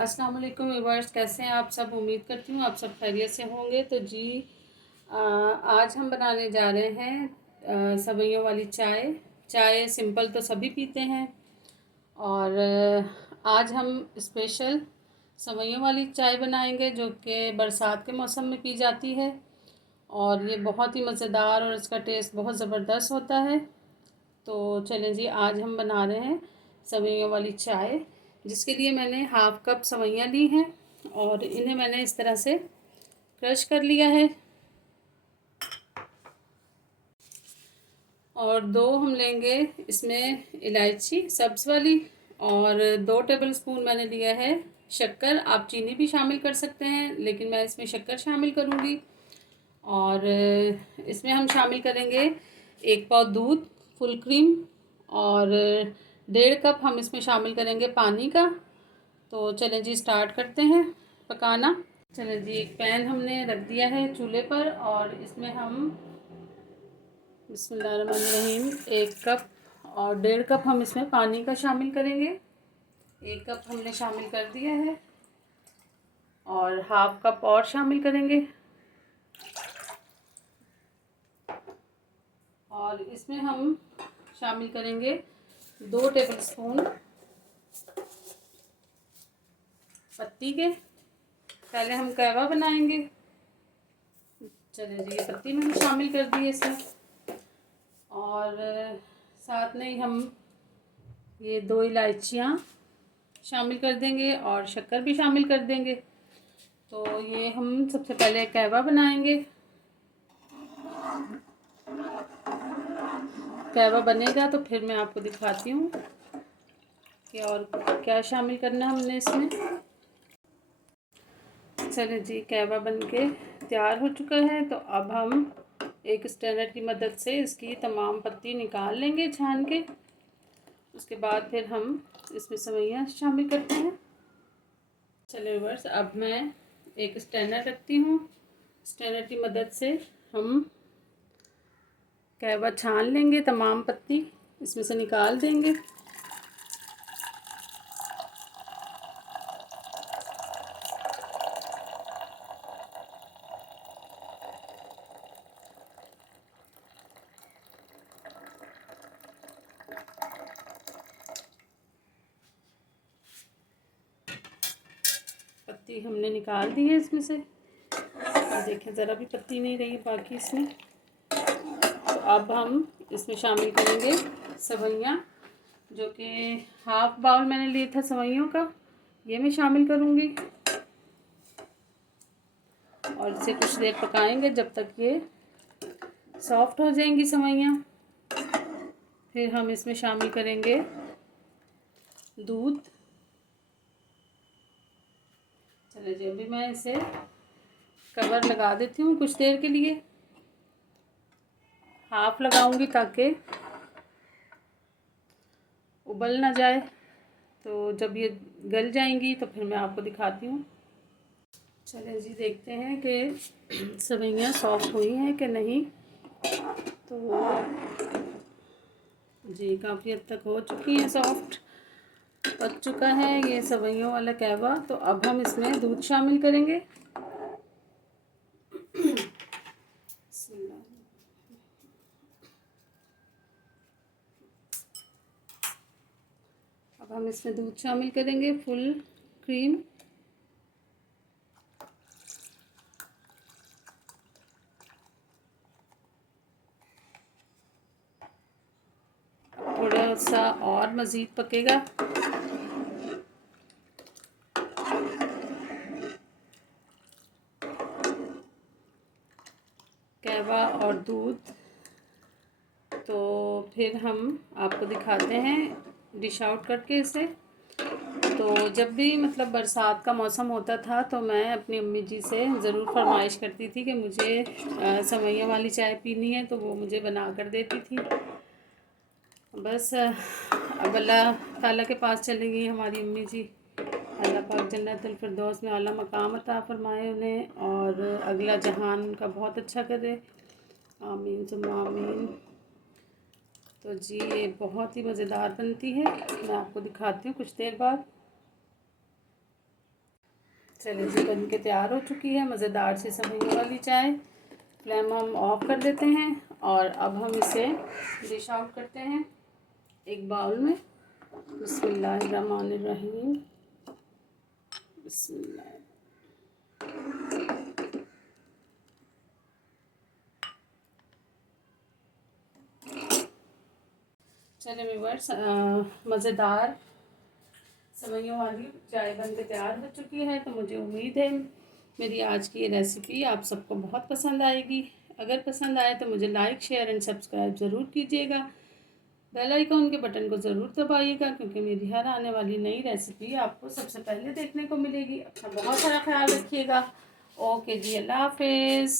अस्सलाम वालेकुम व्यूअर्स, कैसे हैं आप सब। उम्मीद करती हूँ आप सब खैरियत से होंगे। तो जी आज हम बनाने जा रहे हैं सवैयों वाली चाय। चाय सिंपल तो सभी पीते हैं और आज हम स्पेशल सवैयों वाली चाय बनाएंगे जो कि बरसात के मौसम में पी जाती है और ये बहुत ही मज़ेदार और इसका टेस्ट बहुत ज़बरदस्त होता है। तो चलें जी, आज हम बना रहे हैं सवैयों वाली चाय, जिसके लिए मैंने हाफ़ कप सवैयाँ ली हैं और इन्हें मैंने इस तरह से क्रश कर लिया है। और 2 हम लेंगे इसमें इलायची सब्ज़ वाली और 2 टेबलस्पून मैंने लिया है शक्कर। आप चीनी भी शामिल कर सकते हैं, लेकिन मैं इसमें शक्कर शामिल करूँगी। और इसमें हम शामिल करेंगे 1 पाव दूध फुल क्रीम और 1.5 कप हम इसमें शामिल करेंगे पानी का। तो चलें जी, स्टार्ट करते हैं पकाना। चलें जी, एक पैन हमने रख दिया है चूल्हे पर और इसमें हम बिस्मिल्लाहिर्रहमानिर्रहीम 1 कप और 1.5 कप हम इसमें पानी का शामिल करेंगे। 1 कप हमने शामिल कर दिया है और हाफ़ कप और शामिल करेंगे। और इसमें हम शामिल करेंगे 2 टेबलस्पून पत्ती के। पहले हम कहवा बनाएंगे। चलिए जी, ये पत्ती मैंने शामिल कर दी है इसमें और साथ में ही हम ये 2 इलायचियाँ शामिल कर देंगे और शक्कर भी शामिल कर देंगे। तो ये हम सबसे पहले कहवा बनाएंगे। कहवा बनेगा तो फिर मैं आपको दिखाती हूँ कि और क्या शामिल करना है हमने इसमें। चलिए जी, कहवा बनके तैयार हो चुका है। तो अब हम एक स्ट्रेनर की मदद से इसकी तमाम पत्ती निकाल लेंगे छान के। उसके बाद फिर हम इसमें सवैयाँ शामिल करते हैं। चलिए व्यूअर्स, अब मैं एक स्ट्रेनर रखती हूँ। स्ट्रेनर की मदद से हम कहवा छान लेंगे, तमाम पत्ती इसमें से निकाल देंगे। पत्ती हमने निकाल दी है इसमें से। देखिए, ज़रा भी पत्ती नहीं रही बाकी इसमें। तो अब हम इसमें शामिल करेंगे सवैयाँ, जो कि हाफ़ बाउल मैंने लिया था सवैयों का, ये मैं शामिल करूँगी और इसे कुछ देर पकाएंगे जब तक ये सॉफ्ट हो जाएंगी सवैयाँ। फिर हम इसमें शामिल करेंगे दूध। चलिए जी, अभी मैं इसे कवर लगा देती हूँ कुछ देर के लिए। हाफ लगाऊंगी ताकि उबल ना जाए। तो जब ये गल जाएंगी तो फिर मैं आपको दिखाती हूँ। चलिए जी, देखते हैं कि सवैयाँ सॉफ्ट हुई हैं कि नहीं। तो जी, काफ़ी हद तक हो चुकी हैं सॉफ्ट, पक चुका है ये सवैयों वाला कहवा। तो अब हम इसमें दूध शामिल करेंगे। अब हम इसमें दूध शामिल करेंगे फुल क्रीम। थोड़ा सा और मज़ीद पकेगा। कहवा और दूध। तो फिर हम आपको दिखाते हैं डिश आउट करके इसे। तो जब भी मतलब बरसात का मौसम होता था तो मैं अपनी अम्मी जी से ज़रूर फरमाइश करती थी कि मुझे सवैयों वाली चाय पीनी है, तो वो मुझे बना कर देती थी। बस अब अल्लाह ताला के पास चली गई हमारी अम्मी जी। अल्लाह पाक जन्नतुल फिरदौस में आला मकाम अता फरमाए उन्हें और अगला जहान उनका बहुत अच्छा करे। आमीन सुम्मा आमीन। तो जी, ये बहुत ही मज़ेदार बनती है। मैं आपको दिखाती हूँ कुछ देर बाद। चलिए जी, बन के तैयार हो चुकी है मज़ेदार सी सेवइयों वाली चाय। फ्लेम हम ऑफ कर देते हैं और अब हम इसे डिश आउट करते हैं एक बाउल में। बिस्मिल्लाहिर्रहमानिर्रहीम। बिस्मिल्लाह। चलिए व्यूअर्स, मज़ेदार सेवइयों वाली चाय बन के तैयार हो चुकी है। तो मुझे उम्मीद है मेरी आज की ये रेसिपी आप सबको बहुत पसंद आएगी। अगर पसंद आए तो मुझे लाइक, शेयर एंड सब्सक्राइब ज़रूर कीजिएगा। बेल आइकॉन के बटन को ज़रूर दबाइएगा, क्योंकि मेरी हर आने वाली नई रेसिपी आपको सबसे पहले देखने को मिलेगी। अपना बहुत सारा ख्याल रखिएगा। ओके जी, अल्लाह हाफिज़।